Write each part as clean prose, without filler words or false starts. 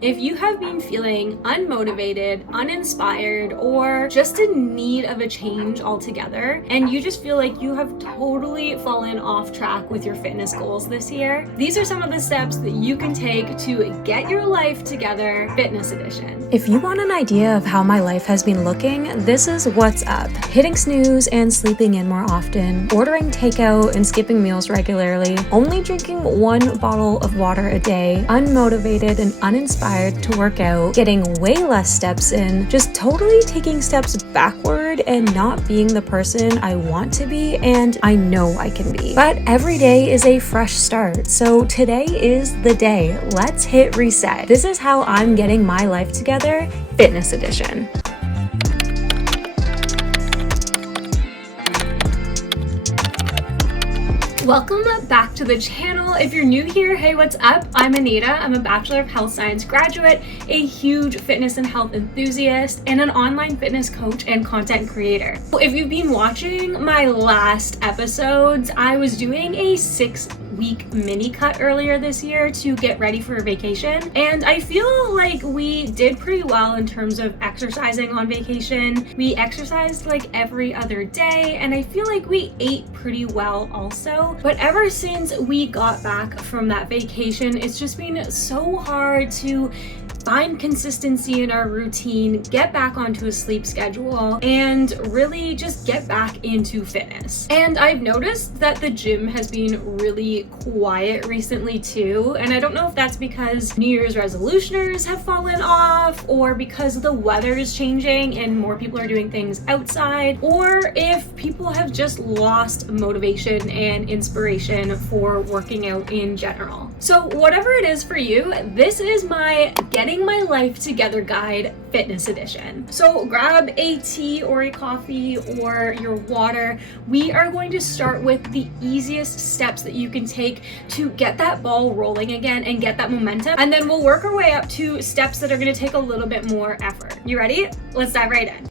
If you have been feeling unmotivated, uninspired, or just in need of a change altogether, and you just feel like you have totally fallen off track with your fitness goals this year, these are some of the steps that you can take to get your life together, fitness edition. If you want an idea of how my life has been looking, this is what's up. Hitting snooze and sleeping in more often, ordering takeout and skipping meals regularly, only drinking 1 bottle of water a day, unmotivated and uninspired to work out, getting way less steps in, just totally taking steps backward and not being the person I want to be and I know I can be. But every day is a fresh start, so today is the day. Let's hit reset. This is how I'm getting my life together, fitness edition. Welcome back to the channel. If you're new here, hey, what's up? I'm Anita. I'm a Bachelor of Health Science graduate, a huge fitness and health enthusiast, and an online fitness coach and content creator. If you've been watching my last episodes, I was doing a 6-week mini cut earlier this year to get ready for a vacation, and I feel like we did pretty well in terms of exercising on vacation. We exercised like every other day, and I feel like we ate pretty well also. But ever since we got back from that vacation, it's just been so hard to find consistency in our routine, get back onto a sleep schedule, and really just get back into fitness. And I've noticed that the gym has been really quiet recently too, and I don't know if that's because New Year's resolutioners have fallen off, or because the weather is changing and more people are doing things outside, or if people have just lost motivation and inspiration for working out in general. So whatever it is for you, this is my Getting My Life Together Guide Fitness Edition. So grab a tea or a coffee or your water. We are going to start with the easiest steps that you can take to get that ball rolling again and get that momentum. And then we'll work our way up to steps that are going to take a little bit more effort. You ready? Let's dive right in.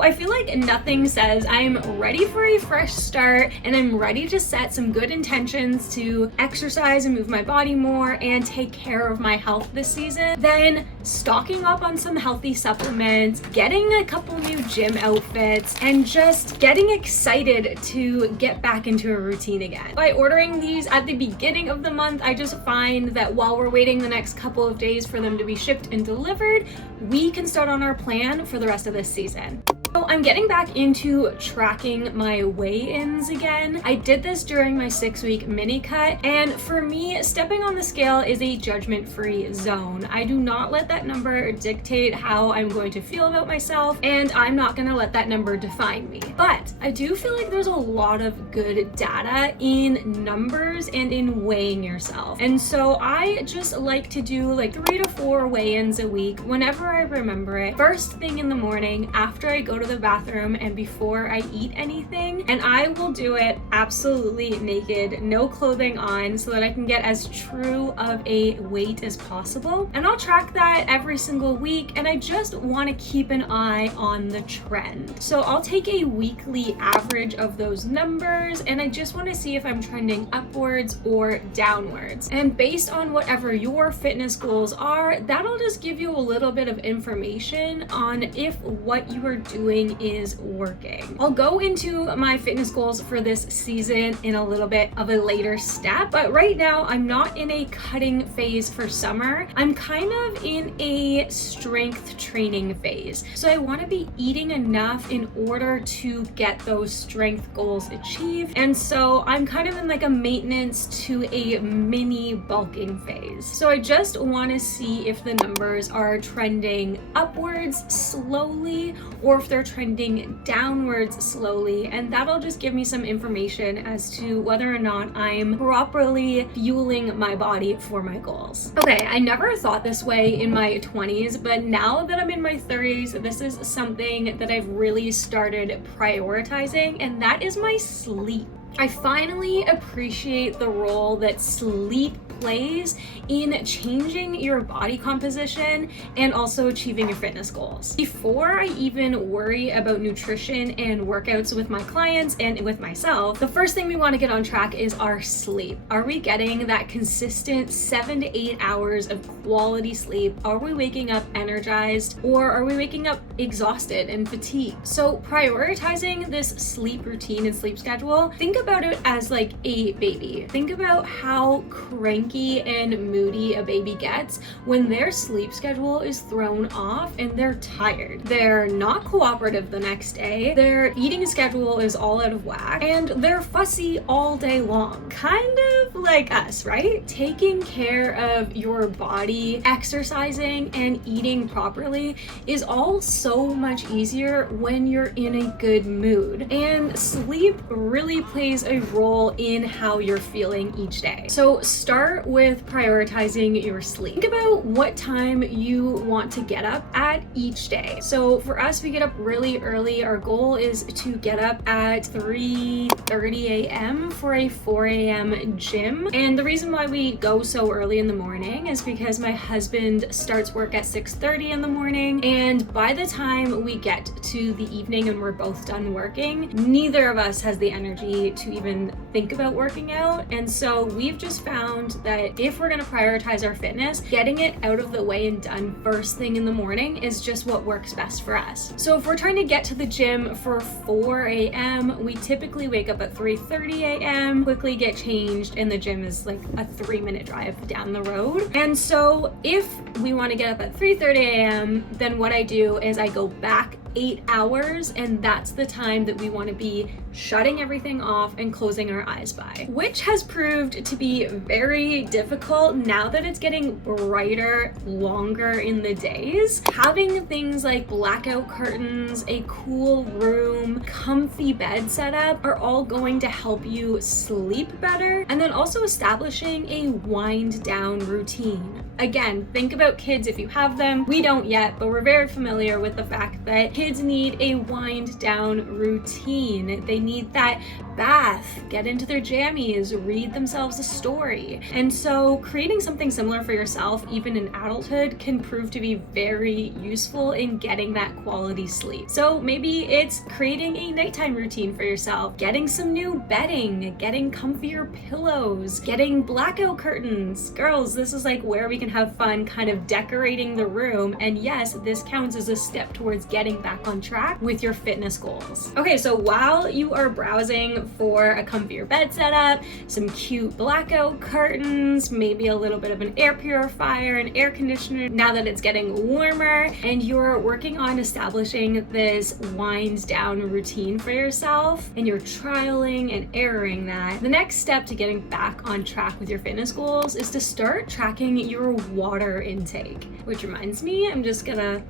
I feel like nothing says I'm ready for a fresh start and I'm ready to set some good intentions to exercise and move my body more and take care of my health this season than stocking up on some healthy supplements, getting a couple new gym outfits, and just getting excited to get back into a routine again. By ordering these at the beginning of the month, I just find that while we're waiting the next couple of days for them to be shipped and delivered, we can start on our plan for the rest of this season. So I'm getting back into tracking my weigh-ins again. I did this during my 6-week mini cut, and for me, stepping on the scale is a judgment-free zone. I do not let that number dictate how I'm going to feel about myself, and I'm not gonna let that number define me. But I do feel like there's a lot of good data in numbers and in weighing yourself. And so I just like to do like 3 to 4 weigh-ins a week whenever I remember it. First thing in the morning, after I go to the bathroom and before I eat anything, and I will do it absolutely naked, no clothing on, so that I can get as true of a weight as possible. And I'll track that every single week, and I just want to keep an eye on the trend. So I'll take a weekly average of those numbers, and I just want to see if I'm trending upwards or downwards. And based on whatever your fitness goals are, that'll just give you a little bit of information on if what you are doing is working. I'll go into my fitness goals for this season in a little bit of a later step, but right now I'm not in a cutting phase for summer. I'm kind of in a strength training phase. So I want to be eating enough in order to get those strength goals achieved. And so I'm kind of in like a maintenance to a mini bulking phase. So I just want to see if the numbers are trending upwards slowly or if they're trending downwards slowly, and that'll just give me some information as to whether or not I'm properly fueling my body for my goals. Okay, I never thought this way in my 20s, but now that I'm in my 30s, this is something that I've really started prioritizing, and that is my sleep. I finally appreciate the role that sleep plays in changing your body composition and also achieving your fitness goals. Before I even worry about nutrition and workouts with my clients and with myself, the first thing we want to get on track is our sleep. Are we getting that consistent 7 to 8 hours of quality sleep? Are we waking up energized, or are we waking up exhausted and fatigued? So prioritizing this sleep routine and sleep schedule, think about it as like a baby. Think about how cranky and moody a baby gets when their sleep schedule is thrown off and they're tired. They're not cooperative the next day, their eating schedule is all out of whack, and they're fussy all day long. Kind of like us, right? Taking care of your body, exercising, and eating properly is all so much easier when you're in a good mood. And sleep really plays a role in how you're feeling each day. So start with prioritizing your sleep. Think about what time you want to get up at each day. So for us, we get up really early. Our goal is to get up at 3:30 a.m. for a 4 a.m. gym. And the reason why we go so early in the morning is because my husband starts work at 6:30 in the morning. And by the time we get to the evening and we're both done working, neither of us has the energy to even think about working out. And so we've just found that if we're going to prioritize our fitness, getting it out of the way and done first thing in the morning is just what works best for us. So if we're trying to get to the gym for 4 a.m., we typically wake up at 3:30 a.m., quickly get changed, and the gym is like a 3-minute drive down the road. And so if we want to get up at 3:30 a.m., then what I do is I go back 8 hours, and that's the time that we want to be shutting everything off and closing our eyes by, which has proved to be very difficult now that it's getting brighter longer in the days. Having things like blackout curtains, a cool room, comfy bed setup are all going to help you sleep better, and then also establishing a wind down routine. Again, think about kids if you have them. We don't yet, but we're very familiar with the fact that kids need a wind down routine. They need that bath, get into their jammies, read themselves a story. And so creating something similar for yourself, even in adulthood, can prove to be very useful in getting that quality sleep. So maybe it's creating a nighttime routine for yourself, getting some new bedding, getting comfier pillows, getting blackout curtains. Girls, this is like where we can have fun kind of decorating the room. And yes, this counts as a step towards getting back on track with your fitness goals. Okay, so while you are browsing for a comfier bed setup, some cute blackout curtains, maybe a little bit of an air purifier, an air conditioner, now that it's getting warmer, and you're working on establishing this wind down routine for yourself, and you're trialing and erroring that, the next step to getting back on track with your fitness goals is to start tracking your water intake. Which reminds me, I'm just gonna...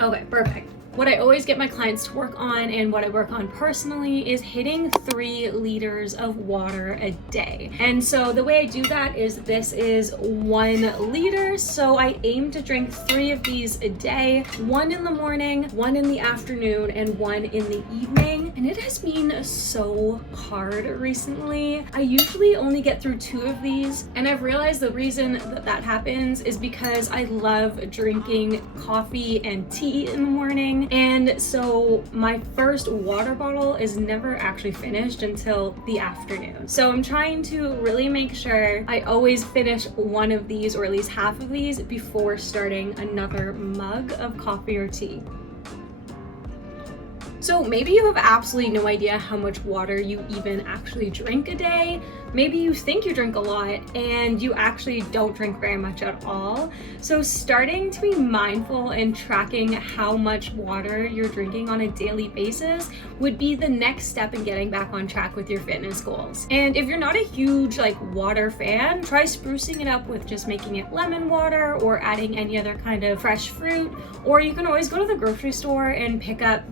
Okay, perfect. What I always get my clients to work on, and what I work on personally, is hitting 3 liters of water a day. And so the way I do that is, this is 1 liter. So I aim to drink 3 of these a day, 1 in the morning, 1 in the afternoon, and 1 in the evening. And it has been so hard recently. I usually only get through 2 of these. And I've realized the reason that happens is because I love drinking coffee and tea in the morning. And so my first water bottle is never actually finished until the afternoon. So I'm trying to really make sure I always finish 1 of these, or at least half of these, before starting another mug of coffee or tea. So maybe you have absolutely no idea how much water you even actually drink a day. Maybe you think you drink a lot and you actually don't drink very much at all. So starting to be mindful and tracking how much water you're drinking on a daily basis would be the next step in getting back on track with your fitness goals. And if you're not a huge water fan, try sprucing it up with just making it lemon water or adding any other kind of fresh fruit. Or you can always go to the grocery store and pick up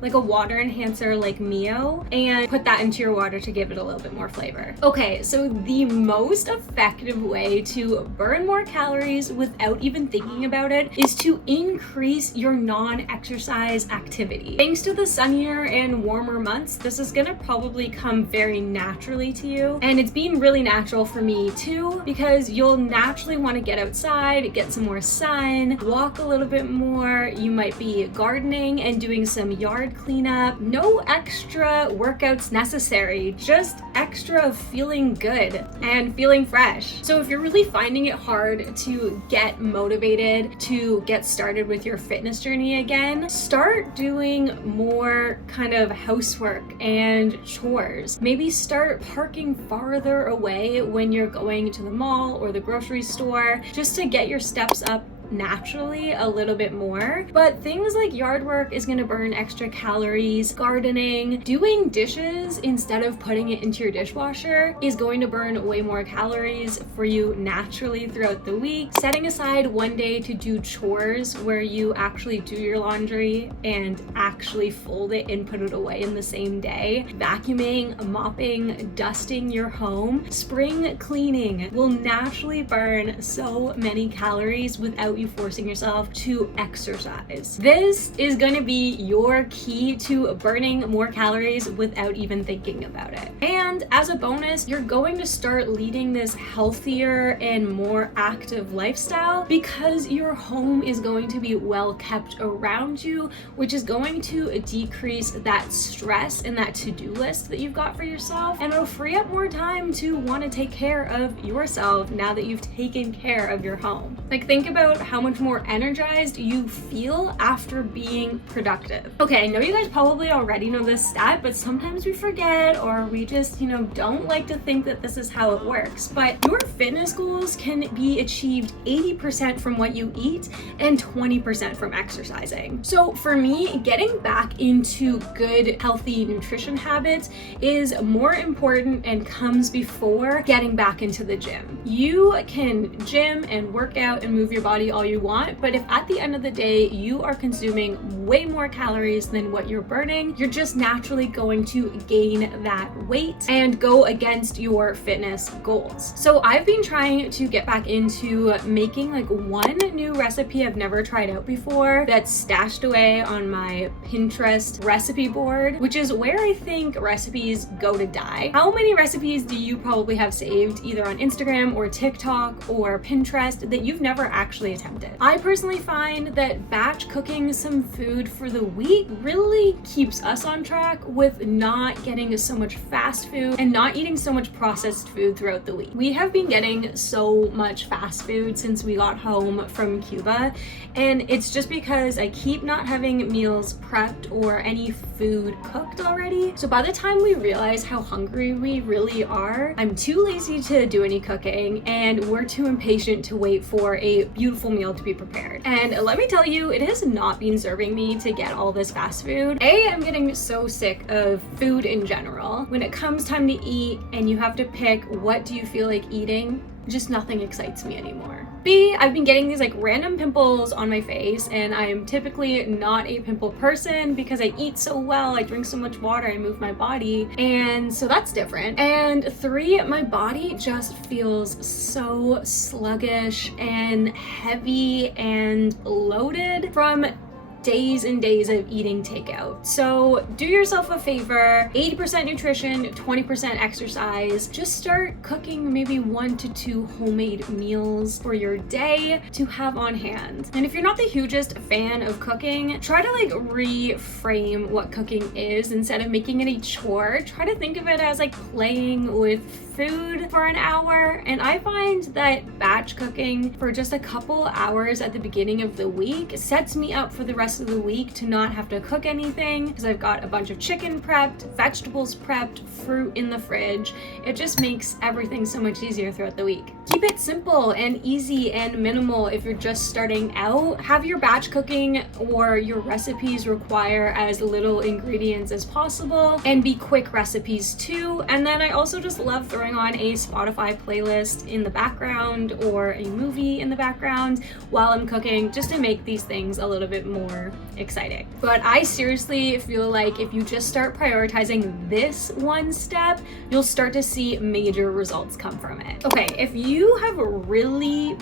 like a water enhancer like Mio, and put that into your water to give it a little bit more flavor. Okay, so the most effective way to burn more calories without even thinking about it is to increase your non-exercise activity. Thanks to the sunnier and warmer months, this is gonna probably come very naturally to you. And it's been really natural for me too, because you'll naturally want to get outside, get some more sun, walk a little bit more. You might be gardening and doing some yard cleanup. No extra workouts necessary, just extra feeling good and feeling fresh. So if you're really finding it hard to get motivated to get started with your fitness journey again, start doing more kind of housework and chores. Maybe start parking farther away when you're going to the mall or the grocery store, just to get your steps up naturally a little bit more. But things like yard work is going to burn extra calories. Gardening, doing dishes instead of putting it into your dishwasher is going to burn way more calories for you naturally throughout the week. Setting aside one day to do chores where you actually do your laundry and actually fold it and put it away in the same day. Vacuuming, mopping, dusting your home, spring cleaning will naturally burn so many calories without you forcing yourself to exercise. This is going to be your key to burning more calories without even thinking about it. And as a bonus, you're going to start leading this healthier and more active lifestyle because your home is going to be well kept around you, which is going to decrease that stress and that to-do list that you've got for yourself, and it'll free up more time to want to take care of yourself now that you've taken care of your home. Like, think about how much more energized you feel after being productive. Okay, I know you guys probably already know this stat, but sometimes we forget, or we just, don't like to think that this is how it works. But your fitness goals can be achieved 80% from what you eat and 20% from exercising. So for me, getting back into good, healthy nutrition habits is more important and comes before getting back into the gym. You can gym and work out and move your body all you want, but if at the end of the day you are consuming way more calories than what you're burning, you're just naturally going to gain that weight and go against your fitness goals. So I've been trying to get back into making like one new recipe I've never tried out before that's stashed away on my Pinterest recipe board, which is where I think recipes go to die. How many recipes do you probably have saved either on Instagram or TikTok or Pinterest that you've never actually attempted? I personally find that batch cooking some food for the week really keeps us on track with not getting so much fast food and not eating so much processed food throughout the week. We have been getting so much fast food since we got home from Cuba, and it's just because I keep not having meals prepped or any food cooked already. So by the time we realize how hungry we really are, I'm too lazy to do any cooking and we're too impatient to wait for a beautiful meal to be prepared. And let me tell you, it has not been serving me to get all this fast food. I'm getting so sick of food in general. When it comes time to eat and you have to pick what do you feel like eating, just nothing excites me anymore. B, I've been getting these like random pimples on my face, and I'm typically not a pimple person because I eat so well, I drink so much water, I move my body, and so that's different. And 3, my body just feels so sluggish and heavy and loaded from days and days of eating takeout. So do yourself a favor, 80% nutrition, 20% exercise. Just start cooking maybe 1 to 2 homemade meals for your day to have on hand. And if you're not the hugest fan of cooking, try to like reframe what cooking is. Instead of making it a chore, try to think of it as like playing with food for an hour. And I find that batch cooking for just a couple hours at the beginning of the week sets me up for the rest of the week to not have to cook anything because I've got a bunch of chicken prepped, vegetables prepped, fruit in the fridge. It just makes everything so much easier throughout the week. Keep it simple and easy and minimal if you're just starting out. Have your batch cooking or your recipes require as little ingredients as possible, and be quick recipes too. And then I also just love throwing on a Spotify playlist in the background or a movie in the background while I'm cooking, just to make these things a little bit more exciting. But I seriously feel like if you just start prioritizing this one step, you'll start to see major results come from it. Okay, if you have really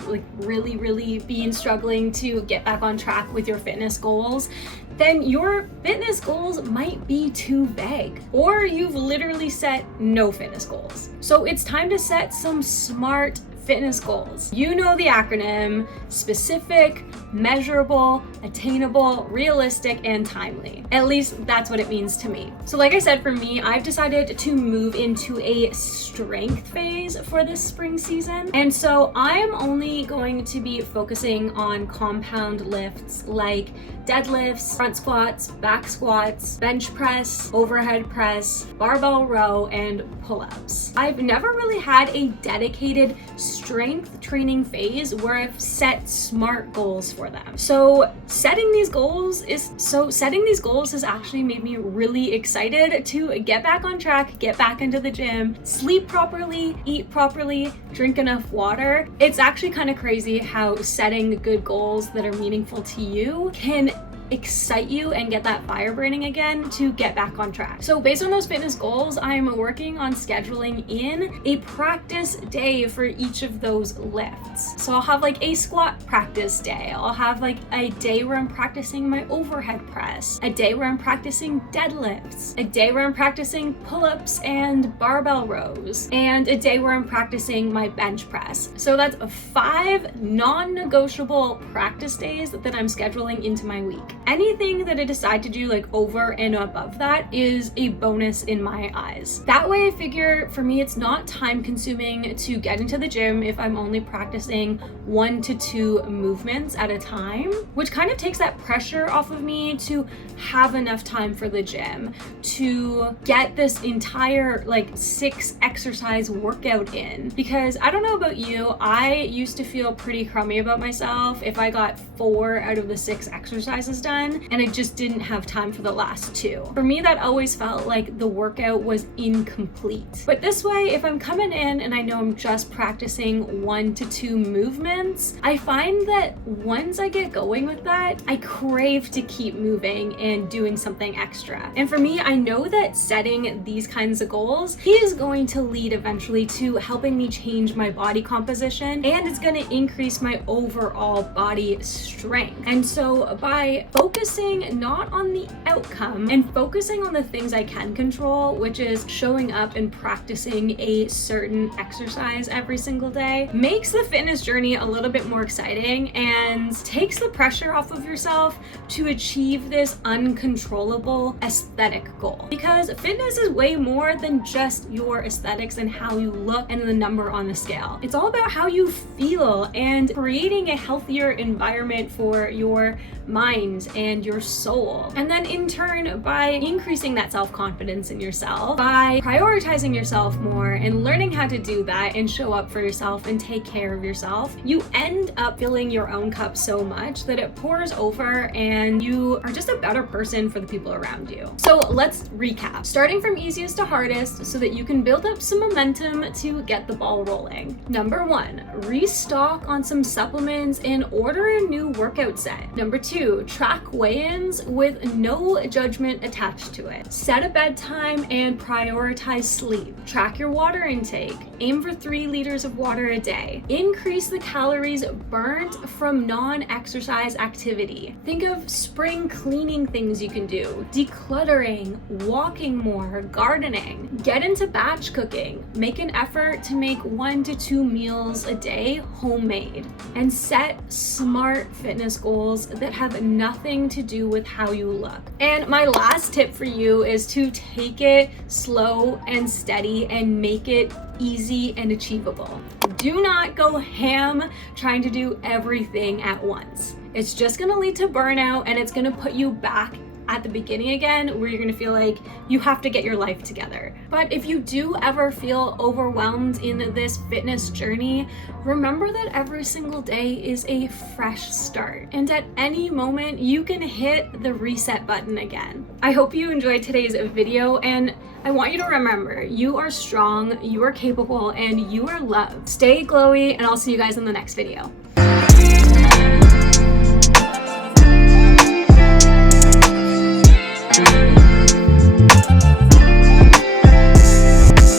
been struggling to get back on track with your fitness goals, then your fitness goals might be too vague, or you've literally set no fitness goals. So it's time to set some smart fitness goals. You know the acronym: specific, measurable, attainable, realistic, and timely. At least that's what it means to me. So like I said, for me, I've decided to move into a strength phase for this spring season. And so I'm only going to be focusing on compound lifts like deadlifts, front squats, back squats, bench press, overhead press, barbell row, and pull-ups. I've never really had a dedicated strength training phase where I've set SMART goals for them. So setting these goals has actually made me really excited to get back on track, get back into the gym, sleep properly, eat properly, drink enough water. It's actually kind of crazy how setting good goals that are meaningful to you can excite you and get that fire burning again to get back on track. So based on those fitness goals, I'm working on scheduling in a practice day for each of those lifts. So I'll have like a squat practice day. I'll have like a day where I'm practicing my overhead press, a day where I'm practicing deadlifts, a day where I'm practicing pull-ups and barbell rows, and a day where I'm practicing my bench press. So that's 5 non-negotiable practice days that I'm scheduling into my week. Anything that I decide to do like over and above that is a bonus in my eyes. That way I figure for me it's not time consuming to get into the gym if I'm only practicing 1 to 2 movements at a time, which kind of takes that pressure off of me to have enough time for the gym, to get this entire like 6 exercise workout in. Because I don't know about you, I used to feel pretty crummy about myself if I got 4 out of the 6 exercises done and I just didn't have time for the last 2. For me, that always felt like the workout was incomplete. But this way, if I'm coming in and I know I'm just practicing 1 to 2 movements, I find that once I get going with that, I crave to keep moving and doing something extra. And for me, I know that setting these kinds of goals is going to lead eventually to helping me change my body composition, and it's going to increase my overall body strength. And so by focusing not on the outcome and focusing on the things I can control, which is showing up and practicing a certain exercise every single day, makes the fitness journey a little bit more exciting and takes the pressure off of yourself to achieve this uncontrollable aesthetic goal. Because fitness is way more than just your aesthetics and how you look and the number on the scale. It's all about how you feel and creating a healthier environment for your mind and your soul. And then in turn, by increasing that self-confidence in yourself, by prioritizing yourself more and learning how to do that and show up for yourself and take care of yourself, you end up filling your own cup so much that it pours over and you are just a better person for the people around you. So let's recap, starting from easiest to hardest so that you can build up some momentum to get the ball rolling. Number 1, restock on some supplements and order a new workout set. Number 2, track weigh-ins with no judgment attached to it. Set a bedtime and prioritize sleep. Track your water intake. Aim for 3 liters of water a day. Increase the calories burnt from non-exercise activity. Think of spring cleaning things you can do, decluttering, walking more, gardening. Get into batch cooking. Make an effort to make 1 to 2 meals a day homemade. And set smart fitness goals that have nothing to do with how you look. And my last tip for you is to take it slow and steady and make it easy and achievable. Do not go ham trying to do everything at once. It's just gonna lead to burnout and it's gonna put you back at the beginning again, where you're gonna feel like you have to get your life together. But if you do ever feel overwhelmed in this fitness journey, remember that every single day is a fresh start. And at any moment, you can hit the reset button again. I hope you enjoyed today's video, and I want you to remember, you are strong, you are capable, and you are loved. Stay glowy, and I'll see you guys in the next video.